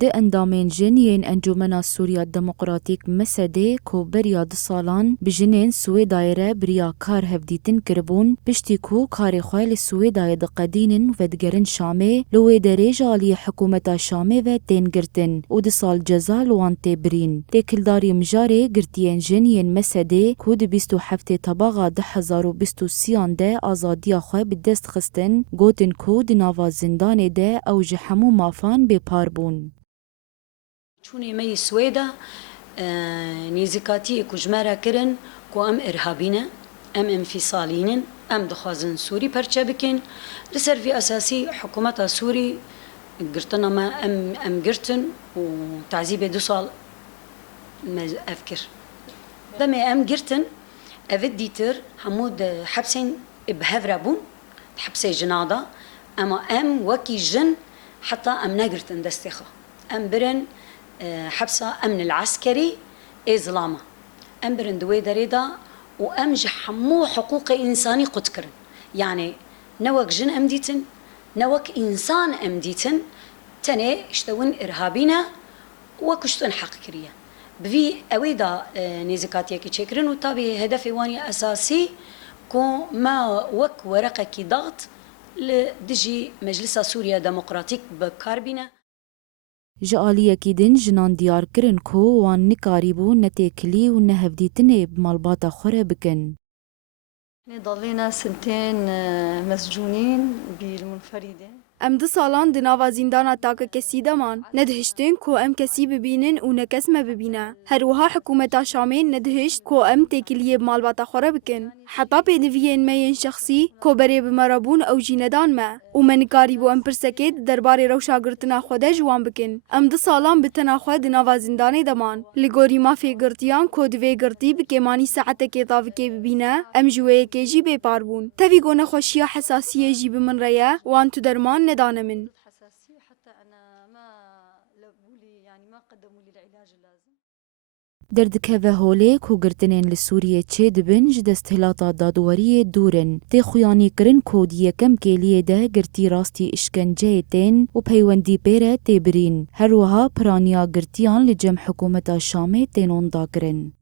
ده اندامین جنین انجمن سوریا دموکراتیک مسده کو بریا د سالان بجنین سویدایره بریا کار هفدیتن کربون پشتی کو کار خوال سویدای د قدینن و دگرن شامه لوی دریج آلی حکومت شامه و تین گرتن و د سال جزا لوان تبرین تکلداری مجاره گرتین جنین مسده کو د 27 طباغا 2023 ده آزادیا خواه به دست خستن گوتن کو د ناوا زندان ده او جحمو مافان بپار بون. چونی می سویدا نیزکاتی کجمرا کرن کو ام ارهابینه ام انفصالینن ام دخوازن سوری پرچه بکن لسر في اساسی حکومت سوری گرتنا ما ام گرتن و تعذیب 2 سال افکر دم ام گرتن افد دیتر همود حبسين بهفرا بون حبسي جنادا اما ام وكي جن حتى ام نقرتن دستخه ام برن حبسة أمن العسكري إظلامة أم برن دوي دريدا وأم جحمو حقوق إنساني قدكرن يعني نوك جن أمديتن نوك إنسان أمديتن تاني اشتوين إرهابينا وكشتون حق كريا بفي أويدا نيزكاتيا كي تشكرن وطابي هدفي واني أساسي كو ما وك ورقة كي ضغط لدجي مجلس سوريا ديمقراطيك بكاربينا جالية كيدن جنان ديار كرن كو وان نكاريبو نتاكلي ونهفديتني بمالباتا خورا بكن. ضلينا 2 مسجونين بالمنفردين. ام 2 سالان دناوا زندانا تاك كسي دمان ندهشتن كو ام كسي ببينن و نكس ما ببينا هروها حكومتا شامين ندهشت كو ام تكليه بمالباتا خورا بكن حتى بيدفين مين شخصي كو بري بمرابون او جيندان ما ومن قاريبو ام برسكيت درباري روشا قرتنا خودا جوان بكن ام 2 سالان بتنا خو دناوا زنداني دمان لغوري ما في قرتيان كو دوي قرتي بكماني ساعته كتاف كي ببينا ام جوي كي جي بباربون تفي غونه خوشيا حساسيه جي بمن ريا وان تو درمان ندانه من حساسية حتى أنا ما لبولي يعني ما قدموا لي العلاج اللازم. دردكه هولی کو گرتنین لسوریه چه دبن جدستهلاتا دادواری دورن تی خویانی کرن کودیه کم کلیه ده گرتی راستی اشکنجه تین و پیوندی پیره تبرین هر وها پرانیا گرتیان لجم حکومت شامه تینون دا کرن.